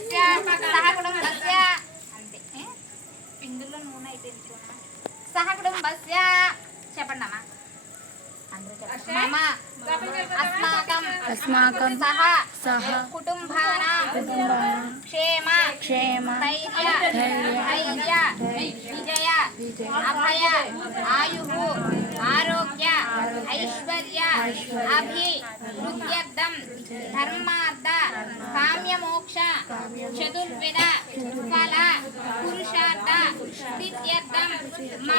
యస్య సహ కుటుంబస్య అంతే పిందుల్లో నూనె అయిపోయింది సహ కుటుంబస్య చెప్పండి అమ్మా మమ అస్మాకం సహ కుటుంబానాం క్షేమ ధైర్య విజయ అభయ ఆయుః ఆరోగ్య ఐశ్వర్య అభివృద్ధ్యర్థం ధర్మార్థ కామ్యమోక్ష చతుర్విధ ఫల పురుషార్థ సిద్ధ్యర్థం మమ